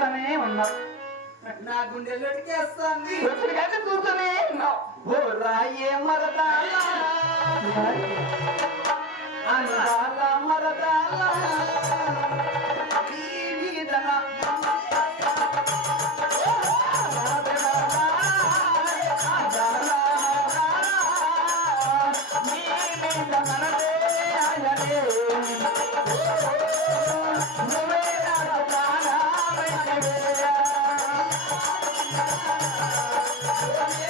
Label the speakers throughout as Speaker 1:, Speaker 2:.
Speaker 1: చూస్తూనే ఉన్నావు.
Speaker 2: నా గుండెల్లోకి వస్తుంది
Speaker 1: చూస్తూనే చూస్తూనే ఉన్నావు.
Speaker 2: ఓ రాయే మరదాల. మరదాల. Thank you.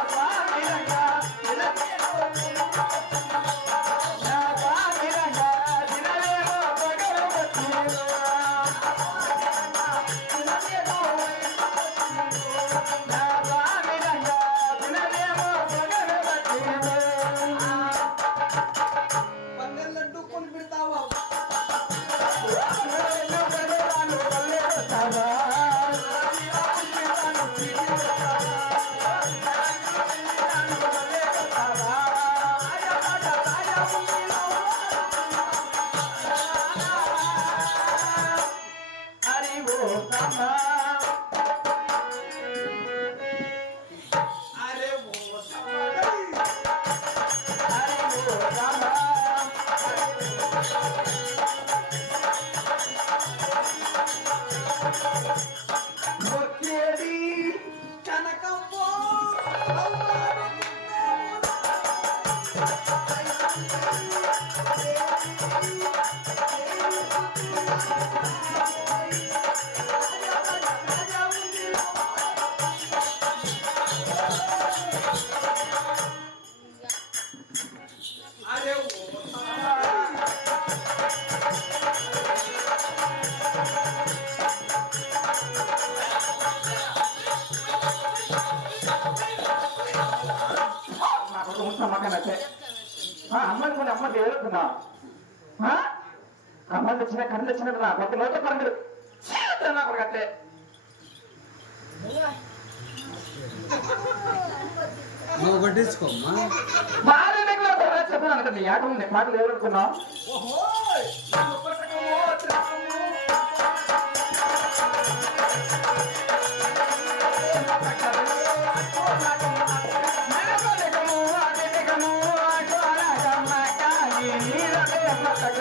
Speaker 1: అమ్మని కూడా అమ్మ ఏడుతున్నా అమ్మ తెచ్చిన కన్ను తెచ్చినట్టు నా కొత్త నోట పరంగడు నాకు కట్టే
Speaker 2: నువ్వు పట్టించుకోమ్మా
Speaker 1: చెప్పాను అంటే నీ ఆట ఉంది పాటలు ఎవరు
Speaker 2: అనుకున్నావు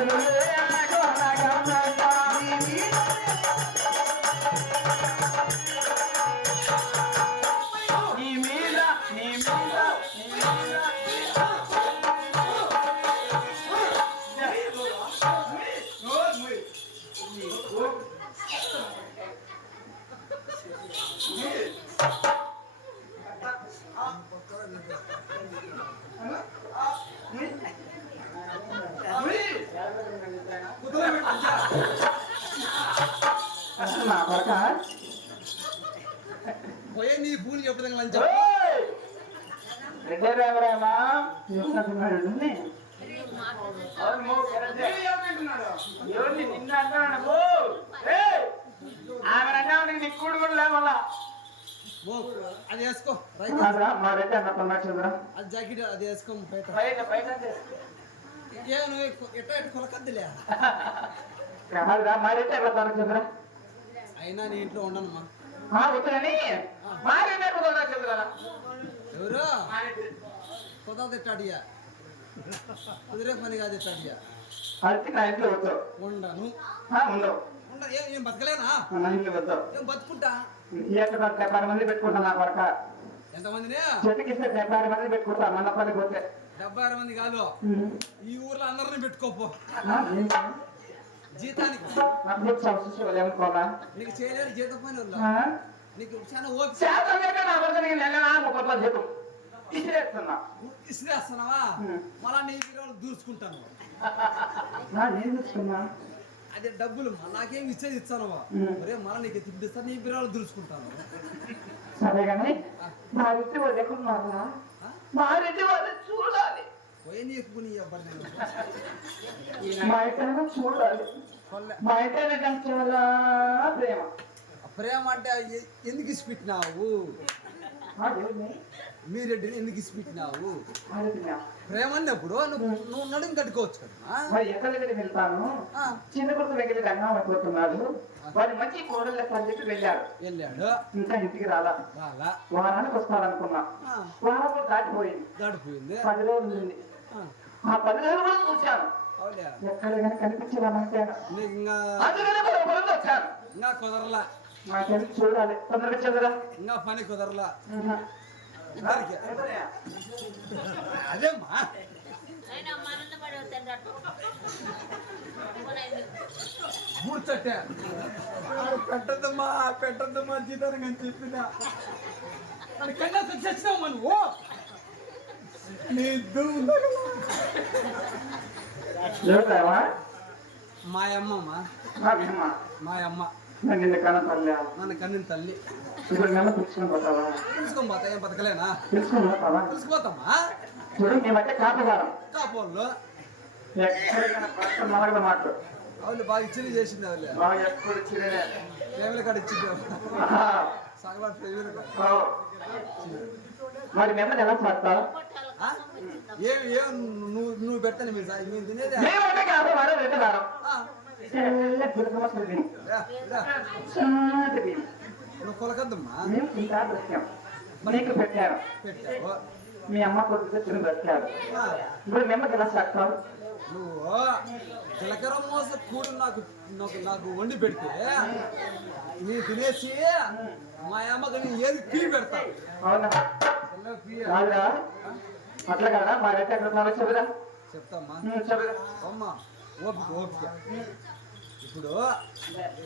Speaker 2: నువ్వు పట్టకమో, పోయే నీ పూలు చెప్పుదాం లంచ్!
Speaker 1: రెండే. ఎవరిని నిన్న అన్నాడు! ఆమె అన్నాడు నీకు కూడు కూడా లే మళ్ళా
Speaker 2: ఓ, అది వేసుకో
Speaker 1: మా రెడ్డి అన్న
Speaker 2: అది జాకెట్ అది వేసుకో బయట
Speaker 1: బయట బయట చేసుకో.
Speaker 2: ఏ నువ్వు ఎక్కు- ఎట్లా ఎట్లా కొలకద్దులే
Speaker 1: కాదురా మా రెడ్డి అన్న కొన్నాడు చూడరా
Speaker 2: అయినా నీ ఇంట్లో ఉండనమ్మా
Speaker 1: రెడ్డి అన్న కొన్నాడు చూడరా
Speaker 2: ఎవరు. కొత్త తిట్టాడియా కుదిరే పని కాదు తిట్టాడియా
Speaker 1: అది నా ఇంట్లో వద్దు.
Speaker 2: ఉండను.
Speaker 1: ఆ, ఉండవు.
Speaker 2: ఉండ ఏం బతకలేనా?
Speaker 1: నా ఇంట్లో
Speaker 2: ఏం బతుకుంటా.
Speaker 1: ఎక్కడ డెబ్బై మంది పెట్టుకుంటా నా కొడక.
Speaker 2: ఎంతమందిని?
Speaker 1: చెట్టుకి ఇస్తే డెబ్బై మంది పెట్టుకుంటా మండపల్లి పోతే.
Speaker 2: డెబ్బై ఆరు మంది కాదు. ఈ ఊర్లో అందరిని పెట్టుకోపో? జీతానికి.
Speaker 1: నాకు
Speaker 2: చేయలేరు జీతం పని చాలా ఓపిక.
Speaker 1: శాతం లేక నా కొడుకునికి నెలనా ముప్పై రూపాయలు జీతం ఇచ్చిరేస్తున్నా
Speaker 2: ఇసిరేస్తున్నావా?
Speaker 1: ఉం.
Speaker 2: మళ్ళా నీ విలువలు దూసుకుంటాను.
Speaker 1: నా ఏం చూసుకున్నా
Speaker 2: అదే డబ్బులు నాకేం ఇచ్చేది ఇచ్చాను. ఒరే మళ్ళా నీకు తిప్పిస్తా నీ బిరాలు దూసుకుంటాను.
Speaker 1: సరే కానీ మా ఇంటి వాళ్ళు ఎక్కడున్నారా? మా వాళ్ళు చూడాలి.
Speaker 2: పోయి నీకు నీ అబ్బాయి నేను.
Speaker 1: మా ఇంటి చూడాలి. ప్రేమ.
Speaker 2: ప్రేమ అంటే ఎందుకు ఇసిపెట్టినావు? మీరెడ్డిని ఎందుకు ఇసిపెట్టినావు? ప్రేమ అన్నప్పుడు నువ్వు నువ్వు నడుము కట్టుకోవచ్చు కదా?
Speaker 1: ఎక్కడి దగ్గరికి వెళ్తాను? చిన్న కొడుకు దగ్గరికి రంగం అయిపోతున్నాడు వారి మంచి కోడలు అని చెప్పి వెళ్ళాడు.
Speaker 2: వెళ్ళాడు.
Speaker 1: ఇంకా ఇంటికి రాలా.
Speaker 2: రాలా.
Speaker 1: వారానికి వస్తాడనుకున్నా వారం దాటిపోయింది.
Speaker 2: దాటిపోయింది.
Speaker 1: పది రోజులు ఉంది.
Speaker 2: ఆ
Speaker 1: పది రోజులు కూడా చూశాను.
Speaker 2: అవులే
Speaker 1: ఎక్కడ కానీ కనిపించడానికి
Speaker 2: నీకు ఇంకా
Speaker 1: అందుకనే పది రోజులు వచ్చాను
Speaker 2: ఇంకా కుదరలా
Speaker 1: నాకేం చూడాలి తొందరగా చదువురా
Speaker 2: ఇంకా పని కుదరలా ఇద్దరికి అదేమ్మా
Speaker 3: అయినా మరణ పడి వద్దన్నట్టు
Speaker 2: కూర్చోట్టే పెట్టద్దమ్మా పెట్టద్దమ్మా జీతానికి అని చెప్పిన మన కన్నా చచ్చినావు నువ్వు నీ ఇద్దరు
Speaker 1: ఎవరావా
Speaker 2: మా అమ్మమ్మ మా అమ్మ
Speaker 1: నేను నిన్న కనపడలే
Speaker 2: నన్ను కన్నిన తల్లి.
Speaker 1: ఇప్పుడు నన్ను పిలుచుకొని పోతావా?
Speaker 2: తెలుసుకొని పోతా ఏం బతకలేనా?
Speaker 1: పిలుచుకొని పోతావా?
Speaker 2: తెలుసుకుపోతామా
Speaker 1: చూడు మీ మధ్య కాపగారం.
Speaker 2: కాపోళ్ళు
Speaker 1: ఎక్కడికైనా పక్కన మలగడ మాట.
Speaker 2: అవును బాగా ఇచ్చింది చేసింది అవులే
Speaker 1: బాగా
Speaker 2: ఇచ్చింది?
Speaker 1: మరి మిమ్మల్ని ఎలా
Speaker 2: ఆ? ఏమి ఏం నువ్వు నువ్వు పెడతాను మీరు మేము తినేదే?
Speaker 1: మేమంటే కాపగారం రెండు వారం
Speaker 2: ఆ,
Speaker 1: తెల్ల గురకమసలు తిని.
Speaker 2: రా, రా.
Speaker 1: చాటి తిని.
Speaker 2: నువ్వు కొలకద్దమ్మా?
Speaker 1: నీకు పెట్టారు
Speaker 2: పెట్టావు.
Speaker 1: మీ అమ్మ కొడుకు తిని బ్రతికారు
Speaker 2: ఆ,
Speaker 1: ఇప్పుడు మిమ్మల్ని ఎలా చేస్తావు
Speaker 2: నువ్వు జీలకర్ర మోస కూడు నాకు నాకు నాకు వండి పెడితే నీ తినేసి మా అమ్మకి నేను ఏది పీ పెడతా
Speaker 1: అట్లా కదా? ఎక్కడ ఉన్నారో
Speaker 2: చెప్తామ్మా.
Speaker 1: ఉమ్, చెబుదా
Speaker 2: అమ్మ ఓపిక ఓపిక. ఇప్పుడు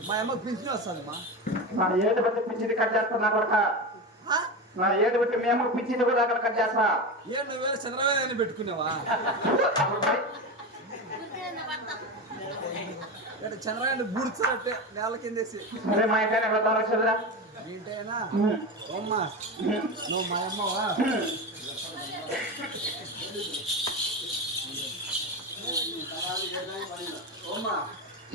Speaker 2: మా అమ్మకి పింఛన్ వస్తుందమ్మా.
Speaker 1: నా ఏడు బట్టి పిచ్చిది కట్ చేస్తా నా కొడక? నా ఏడు బట్టి మేము పిచ్చిది కూడా అక్కడ కట్ చేస్తా.
Speaker 2: ఏం నువ్వేళ చంద్రబాబు పెట్టుకున్నావా? చంద్రబాబు బూడ్చినట్టే నేల కిందేసి.
Speaker 1: సరే మా ఇంటి ఎక్కడ చెబుదా
Speaker 2: ఏంటైనా అమ్మ. నువ్వు మా అమ్మవా? అమ్మ